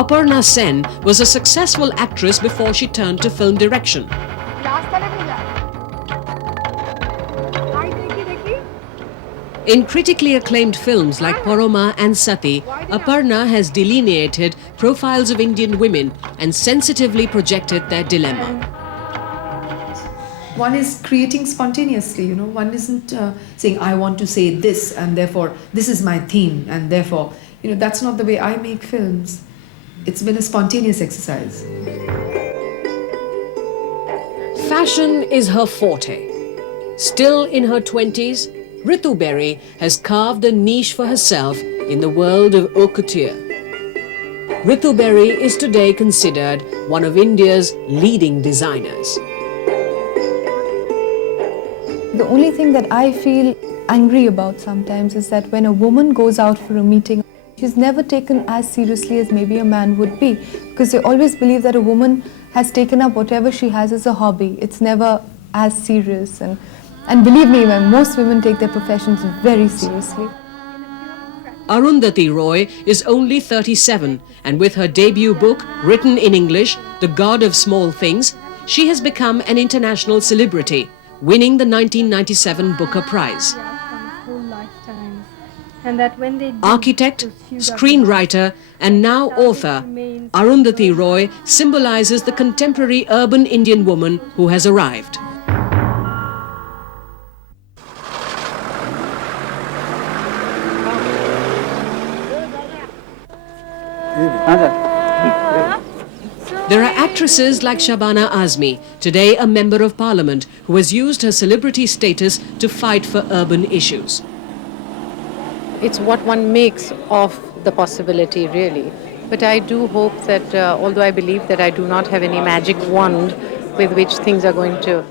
Aparna Sen was a successful actress before she turned to film direction. In critically acclaimed films like Paroma and Sati, Aparna has delineated profiles of Indian women and sensitively projected their dilemma. One is creating spontaneously, one isn't saying, I want to say this and therefore this is my theme and therefore, that's not the way I make films. It's been a spontaneous exercise. Fashion is her forte. Still in her 20s, Ritu Berry has carved a niche for herself in the world of haute couture. Ritu Berry is today considered one of India's leading designers. The only thing that I feel angry about sometimes is that when a woman goes out for a meeting, she's never taken as seriously as maybe a man would be, because they always believe that a woman has taken up whatever she has as a hobby. It's never as serious. And believe me, most women take their professions very seriously. Arundhati Roy is only 37, and with her debut book, written in English, The God of Small Things, she has become an international celebrity, winning the 1997 Booker Prize. Architect, screenwriter, and now author, Arundhati Roy symbolizes the contemporary urban Indian woman who has arrived. There are actresses like Shabana Azmi, today a member of parliament, who has used her celebrity status to fight for urban issues. It's what one makes of the possibility, really. But I do hope that, although I believe that I do not have any magic wand with which things are going to